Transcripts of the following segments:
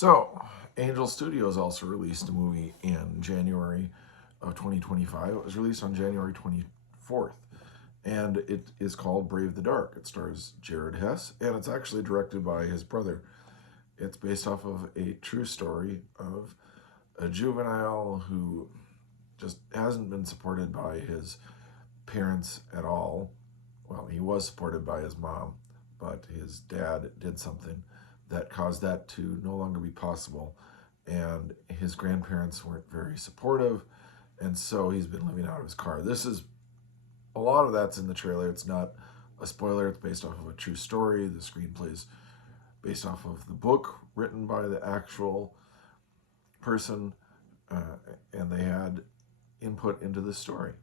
So, Angel Studios also released a movie in January of 2025. It was released on January 24th, and it is called Brave the Dark. It stars Jared Hess, and it's actually directed by his brother. It's based off of a true story of a juvenile who just hasn't been supported by his parents at all. Well, he was supported by his mom, but his dad did something that caused that to no longer be possible. And his grandparents weren't very supportive, and so he's been living out of his car. This is a lot of that's in the trailer. It's not a spoiler. It's based off of a true story. The screenplay is based off of the book written by the actual person, and they had input into the story.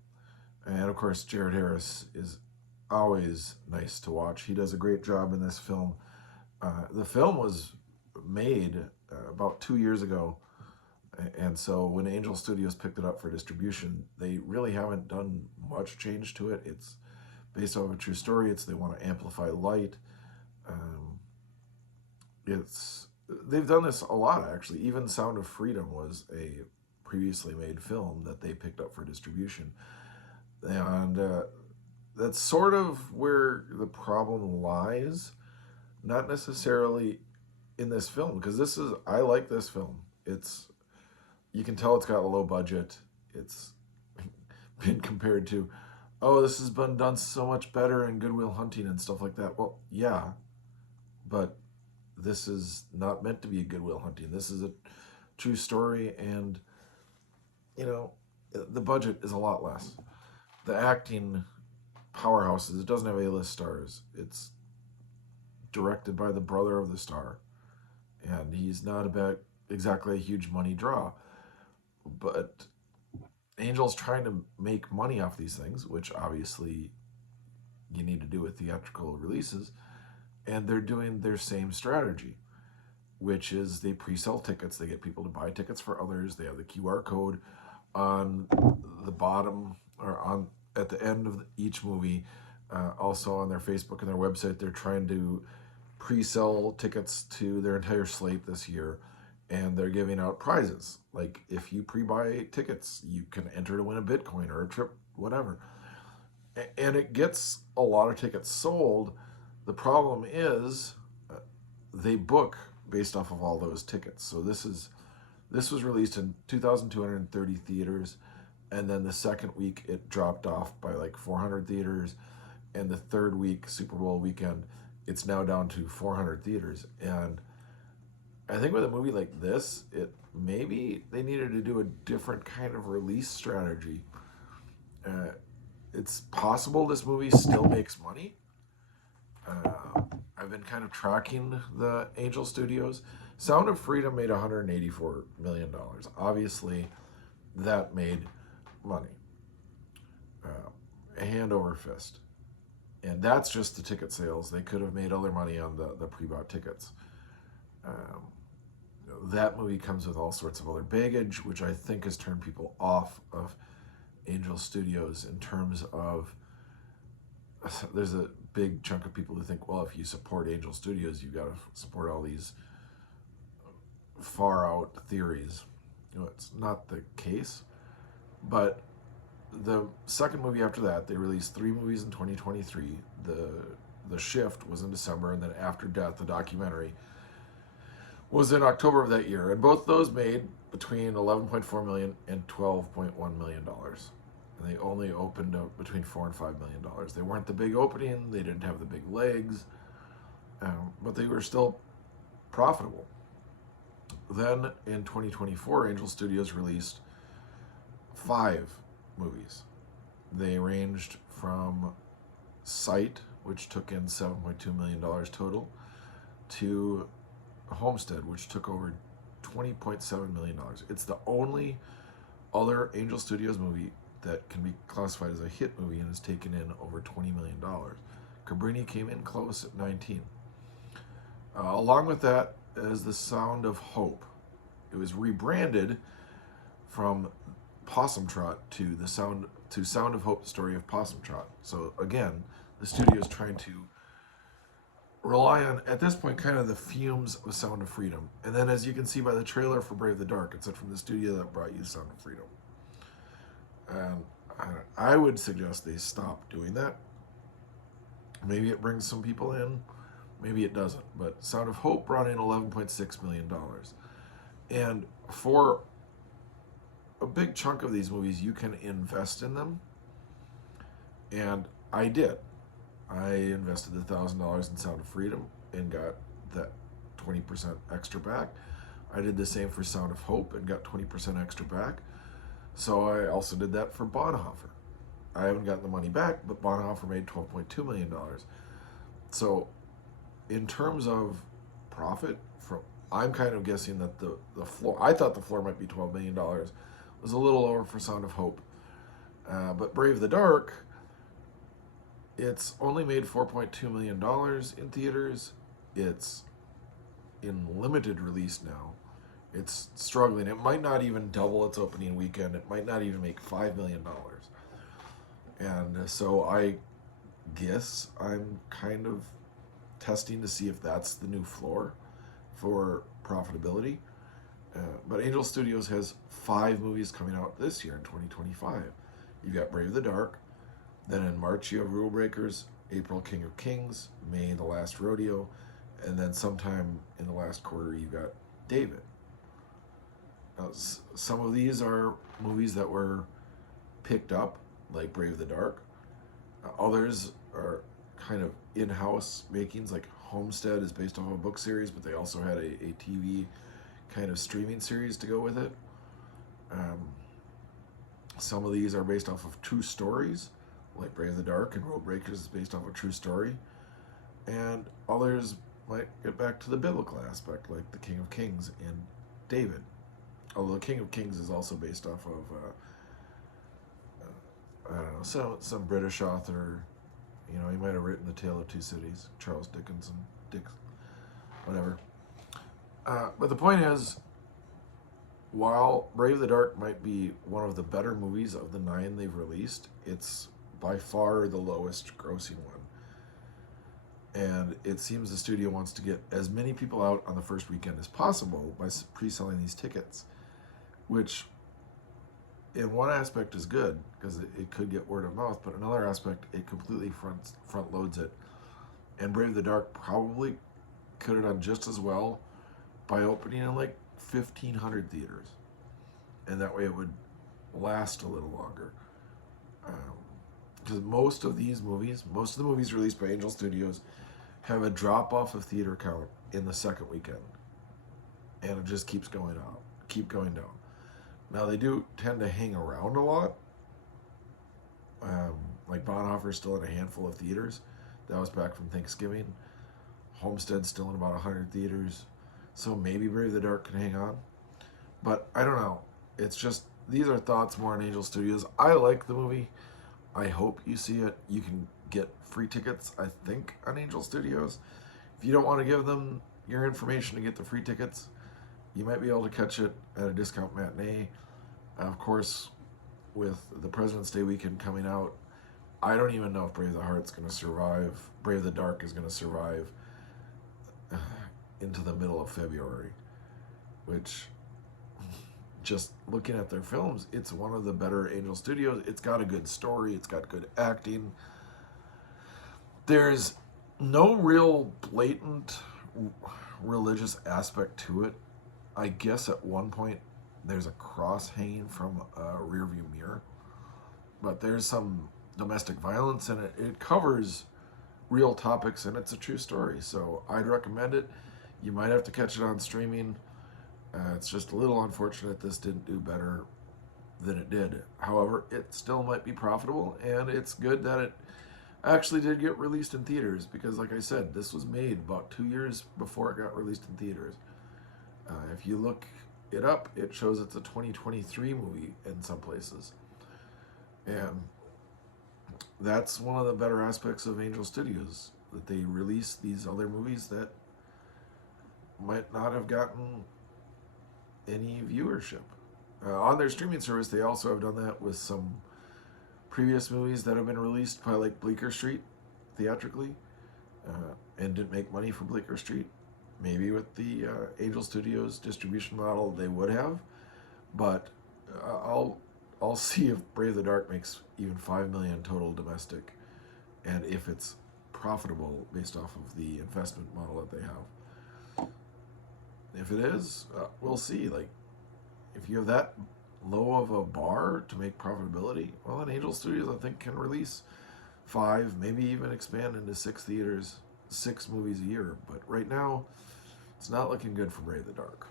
And of course, Jared Harris is always nice to watch. He does a great job in this film. The film was made about 2 years ago, and so when Angel Studios picked it up for distribution, they really haven't done much change to it. It's based off a true story. They want to amplify light. They've done this a lot, actually. Even Sound of Freedom was a previously made film that they picked up for distribution, and that's sort of where the problem lies. Not necessarily in this film, because I like this film. You can tell it's got a low budget. It's been compared to, oh, this has been done so much better in Good Will Hunting and stuff like that. Well, yeah, but this is not meant to be a Good Will Hunting. This is a true story, and the budget is a lot less. The acting powerhouses. It doesn't have A-list stars. It's directed by the brother of the star, and he's not about exactly a huge money draw, but Angel's trying to make money off these things, which obviously you need to do with theatrical releases, and they're doing their same strategy, which is they pre-sell tickets. They get people to buy tickets for others. They have the QR code on the bottom or at the end of each movie. Also on their Facebook and their website, they're trying to pre-sell tickets to their entire slate this year, and they're giving out prizes. Like, if you pre-buy tickets, you can enter to win a Bitcoin or a trip, whatever. And it gets a lot of tickets sold. The problem is they book based off of all those tickets. So this was released in 2,230 theaters, and then the second week it dropped off by like 400 theaters, and the third week, Super Bowl weekend, it's now down to 400 theaters. And I think with a movie like this, maybe they needed to do a different kind of release strategy. It's possible this movie still makes money. I've been kind of tracking the Angel Studios. Sound of Freedom made $184 million. Obviously, that made money. Hand over fist. And that's just the ticket sales. They could have made other money on the pre-bought tickets. That movie comes with all sorts of other baggage, which I think has turned people off of Angel Studios in terms of, there's a big chunk of people who think, well, if you support Angel Studios, you've got to support all these far out theories. It's not the case. But the second movie after that, they released 3 movies in 2023. The Shift was in December, and then After Death, the documentary, was in October of that year. And both those made between $11.4 million and $12.1 million. And they only opened up between $4 and $5 million. They weren't the big opening. They didn't have the big legs. But they were still profitable. Then in 2024, Angel Studios released 5 movies. They ranged from Sight, which took in $7.2 million total, to Homestead, which took over $20.7 million. It's the only other Angel Studios movie that can be classified as a hit movie and has taken in over $20 million. Cabrini came in close at 19. Along with that is The Sound of Hope. It was rebranded from Possum Trot to Sound of Hope, the story of Possum Trot. So again, the studio is trying to rely on, at this point, kind of the fumes of Sound of Freedom. And then, as you can see by the trailer for Brave the Dark, it said from the studio that brought you Sound of Freedom. And I would suggest they stop doing that. Maybe it brings some people in, maybe it doesn't. But Sound of Hope brought in $11.6 million. And for a big chunk of these movies, you can invest in them. And I did. I invested $1,000 in Sound of Freedom and got that 20% extra back. I did the same for Sound of Hope and got 20% extra back. So I also did that for Bonhoeffer. I haven't gotten the money back, but Bonhoeffer made $12.2 million. So in terms of profit, I'm kind of guessing that the floor, I thought the floor might be $12 million. It was a little lower for Sound of Hope. But Brave the Dark, it's only made $4.2 million in theaters. It's in limited release now. It's struggling. It might not even double its opening weekend. It might not even make $5 million. And so I guess I'm kind of testing to see if that's the new floor for profitability. But Angel Studios has 5 movies coming out this year in 2025. You've got Brave the Dark. Then in March you have Rule Breakers, April King of Kings, May The Last Rodeo, and then sometime in the last quarter you've got David. Now, some of these are movies that were picked up, like Brave the Dark. Others are kind of in-house makings, like Homestead is based off a book series, but they also had a TV kind of streaming series to go with it. Some of these are based off of true stories, like Brave the Dark and Road Breakers is based off a true story. And others might get back to the biblical aspect, like the King of Kings and David. Although the King of Kings is also based off of, I don't know, some British author. You know, he might have written The Tale of Two Cities, Charles Dickens, whatever. But the point is, while Brave the Dark might be one of the better movies of the 9 they've released, it's by far the lowest grossing one. And it seems the studio wants to get as many people out on the first weekend as possible by pre-selling these tickets, which in one aspect is good because it could get word of mouth, but another aspect, it completely front loads it. And Brave the Dark probably could have done just as well by opening in like 1,500 theaters, and that way it would last a little longer. Because most of the movies released by Angel Studios have a drop off of theater count in the second weekend, and it just keep going down. Now they do tend to hang around a lot. Like Bonhoeffer's still in a handful of theaters. That was back from Thanksgiving. Homestead's still in about 100 theaters. So maybe Brave the Dark can hang on. But I don't know. It's just, these are thoughts more on Angel Studios. I like the movie. I hope you see it. You can get free tickets, I think, on Angel Studios. If you don't want to give them your information to get the free tickets, you might be able to catch it at a discount matinee. Of course, with the President's Day weekend coming out, I don't even know if Brave the Heart's going to survive. Brave the Dark is going to survive into the middle of February, which, just looking at their films, it's one of the better Angel Studios. It's got a good story. It's got good acting. There's no real blatant religious aspect to it. I guess at one point there's a cross hanging from a rearview mirror, but there's some domestic violence in it. It covers real topics, and it's a true story. So I'd recommend it. You might have to catch it on streaming. It's just a little unfortunate this didn't do better than it did. However, it still might be profitable, and it's good that it actually did get released in theaters, because like I said, this was made about 2 years before it got released in theaters. If you look it up, it shows it's a 2023 movie in some places. And that's one of the better aspects of Angel Studios, that they release these other movies that might not have gotten any viewership. On their streaming service, they also have done that with some previous movies that have been released by, like, Bleecker Street theatrically. and didn't make money for Bleecker Street. Maybe with the Angel Studios distribution model they would have, but I'll see if Brave the Dark makes even 5 million total domestic, and if it's profitable based off of the investment model that they have. If it is, we'll see. Like, if you have that low of a bar to make profitability, well, then Angel Studios, I think, can release 5, maybe even expand into 6 theaters, 6 movies a year. But right now, it's not looking good for Brave the Dark.